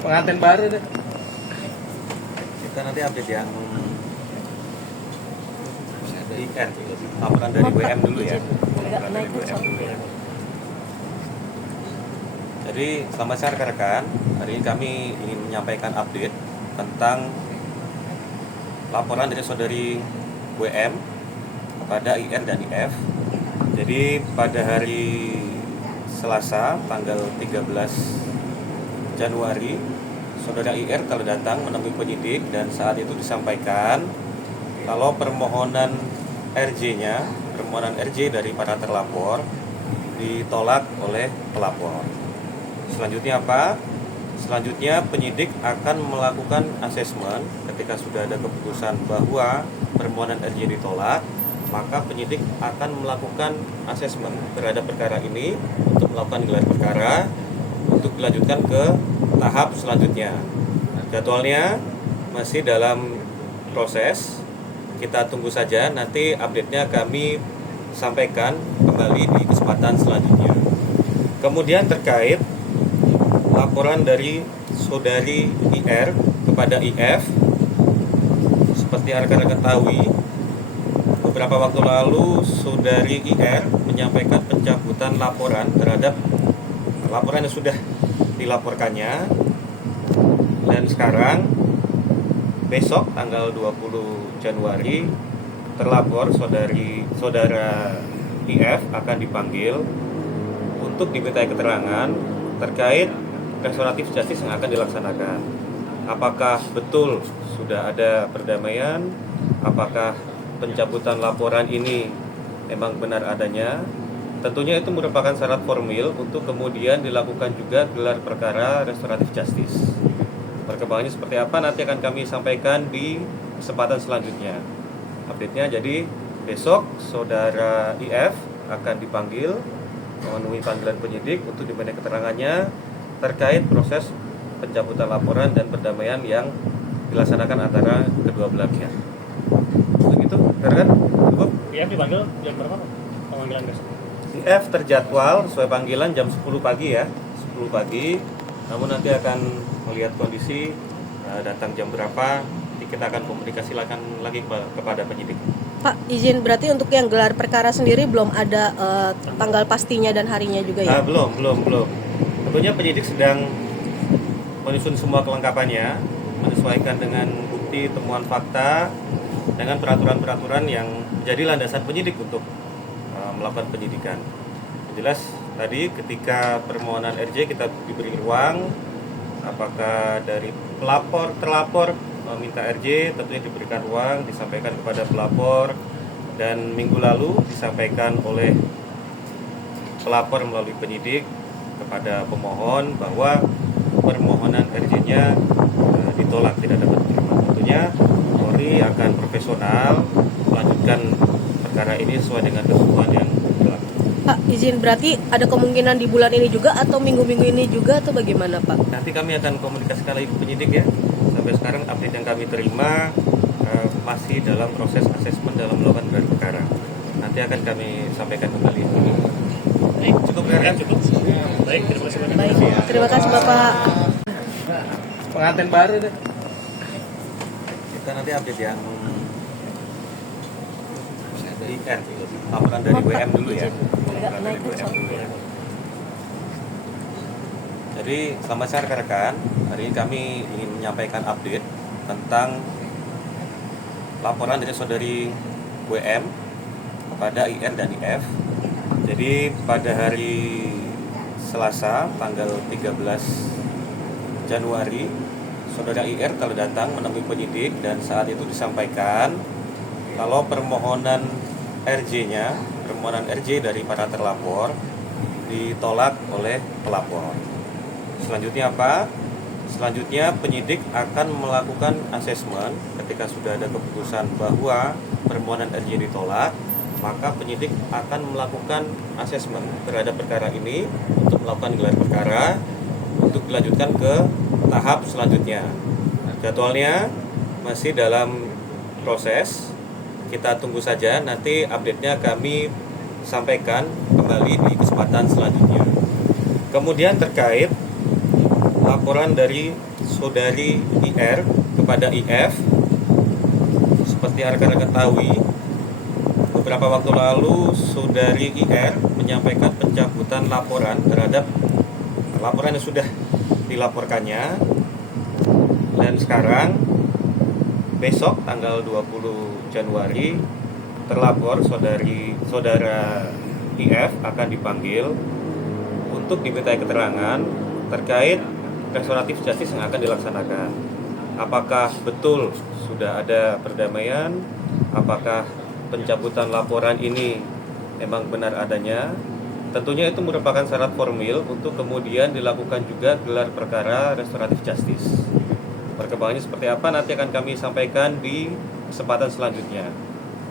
Pengantin baru deh. Kita nanti update yang IN, laporan dari WM dulu ya. Laporan dari WM dulu ya. Jadi selamat siang rekan-rekan. Hari ini kami ingin menyampaikan update tentang laporan dari saudari WM kepada IR dan IF. Jadi pada hari Selasa tanggal 13 Januari, saudara IR telah datang menemui penyidik dan saat itu disampaikan kalau permohonan RJ dari para terlapor ditolak oleh pelapor. Selanjutnya apa? Selanjutnya penyidik akan melakukan asesmen ketika sudah ada keputusan bahwa permohonan RJ ditolak, maka penyidik akan melakukan asesmen terhadap perkara ini untuk melakukan gelar perkara untuk dilanjutkan ke tahap selanjutnya. Jadwalnya masih dalam proses, kita tunggu saja, nanti update-nya kami sampaikan kembali di kesempatan selanjutnya. Kemudian terkait laporan dari saudari IR kepada IF, seperti rekan-rekan ketahui, beberapa waktu lalu saudari IR menyampaikan pencabutan laporan terhadap laporan yang sudah dilaporkannya, dan sekarang besok tanggal 20 Januari terlapor saudara IF akan dipanggil untuk dimintai keterangan terkait restoratif justice yang akan dilaksanakan. Apakah betul sudah ada perdamaian? Apakah pencabutan laporan ini memang benar adanya? Tentunya itu merupakan syarat formil untuk kemudian dilakukan juga gelar perkara restoratif justice. Perkembangannya seperti apa nanti akan kami sampaikan di kesempatan selanjutnya. Update-nya jadi besok saudara IF akan dipanggil memenuhi panggilan penyidik untuk dimintai keterangannya terkait proses pencabutan laporan dan perdamaian yang dilaksanakan antara kedua belah pihak. Begitu, kan? Cukup? IF dipanggil jam berapa pemanggilan besok? IF terjadwal sesuai panggilan jam 10 pagi ya, 10 pagi. Namun nanti akan melihat kondisi datang jam berapa, kita akan komunikasikan lagi kepada penyidik. Pak, izin berarti untuk yang gelar perkara sendiri belum ada tanggal pastinya dan harinya juga ya? Belum. Tentunya penyidik sedang menyusun semua kelengkapannya, menyesuaikan dengan bukti, temuan fakta, dengan peraturan-peraturan yang menjadi landasan penyidik untuk melakukan penyidikan. Jelas tadi ketika permohonan RJ kita diberi ruang, apakah dari terlapor meminta RJ, tentunya diberikan ruang, disampaikan kepada pelapor, dan minggu lalu disampaikan oleh pelapor melalui penyidik kepada pemohon bahwa permohonan RJ-nya ditolak, tidak dapat diterima. Tentunya Polri akan profesional melanjutkan perkara ini sesuai dengan ketentuan yang berlaku. Pak, izin berarti ada kemungkinan di bulan ini juga atau minggu-minggu ini juga atau bagaimana Pak? Nanti kami akan komunikasikan lagi ke penyidik ya. Sampai sekarang update yang kami terima masih dalam proses asesmen dalam melakukan gelar perkara. Nanti akan kami sampaikan kembali. Cukup ya? Cukup. Baik, terima kasih banyak. Baik, terima kasih Bapak. Pengantin baru deh. Kita nanti update yang IN, laporan dari WM dulu ya. Laporan dari WM dulu ya. Jadi selamat siang rekan-rekan. Hari ini kami ingin menyampaikan update tentang laporan dari saudari WM kepada IR dan IF. Jadi pada hari Selasa tanggal 13 Januari, saudara IR telah datang menemui penyidik dan saat itu disampaikan kalau permohonan RJ dari para terlapor ditolak oleh pelapor. Selanjutnya apa? Selanjutnya penyidik akan melakukan asesmen ketika sudah ada keputusan bahwa permohonan RJ ditolak, maka penyidik akan melakukan asesmen terhadap perkara ini untuk melakukan gelar perkara untuk dilanjutkan ke tahap selanjutnya. Jadwalnya masih dalam proses, kita tunggu saja, nanti update-nya kami sampaikan kembali di kesempatan selanjutnya. Kemudian terkait laporan dari saudari IR kepada IF. Seperti rekan-rekan ketahui, beberapa waktu lalu saudari IR menyampaikan pencabutan laporan terhadap laporan yang sudah dilaporkannya. Dan sekarang besok tanggal 20 Januari terlapor saudara IF akan dipanggil untuk dimintai keterangan terkait restoratif justice yang akan dilaksanakan. Apakah betul sudah ada perdamaian? Apakah pencabutan laporan ini memang benar adanya? Tentunya itu merupakan syarat formil untuk kemudian dilakukan juga gelar perkara restoratif justice. Perkembangannya seperti apa nanti akan kami sampaikan di kesempatan selanjutnya.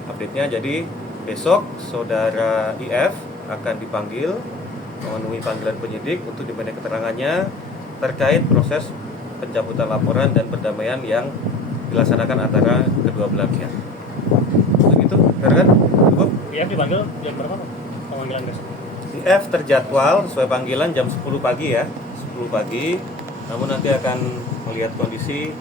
Update-nya jadi besok saudara IF akan dipanggil memenuhi panggilan penyidik untuk dimintai keterangannya terkait proses pencabutan laporan dan perdamaian yang dilaksanakan antara kedua belah pihak. Begitu, kan? Cukup? IF dipanggil jam berapa Pak? Pemanggilan besok. IF terjadwal sesuai panggilan jam 10 pagi ya, 10 pagi. Namun nanti akan melihat kondisi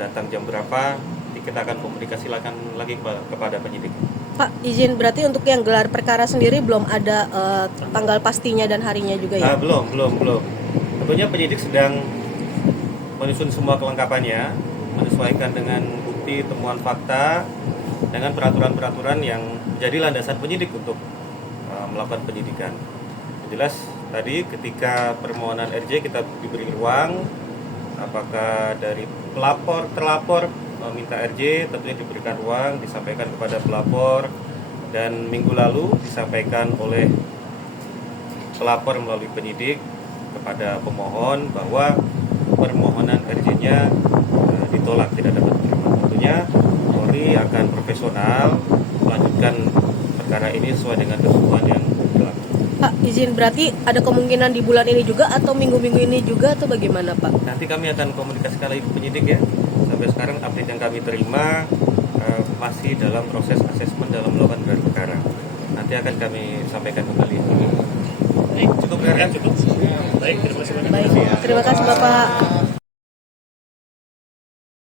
datang jam berapa, nanti kita akan komunikasikan lagi kepada penyidik. Pak, izin berarti untuk yang gelar perkara sendiri belum ada tanggal pastinya dan harinya juga ya? Belum. Tentunya penyidik sedang menyusun semua kelengkapannya, menyesuaikan dengan bukti, temuan fakta, dengan peraturan-peraturan yang menjadi landasan penyidik untuk melakukan penyidikan. Jelas tadi ketika permohonan RJ kita diberi ruang, apakah dari terlapor meminta RJ, tentunya diberikan ruang, disampaikan kepada pelapor, dan minggu lalu disampaikan oleh pelapor melalui penyidik kepada pemohon bahwa permohonan RJ-nya ditolak, tidak dapat diterima. Tentunya Polri akan profesional melanjutkan perkara ini sesuai dengan ketentuan yang berlaku. Pak, izin berarti ada kemungkinan di bulan ini juga atau minggu-minggu ini juga atau bagaimana Pak? Nanti kami akan komunikasikan lagi ke penyidik ya. Sampai sekarang update yang kami terima masih dalam proses asesmen dalam melakukan gelar perkara. Nanti akan kami sampaikan kembali. Baik, Cukup kan? cukup. Baik, terima kasih banyak. Baik, terima kasih Bapak.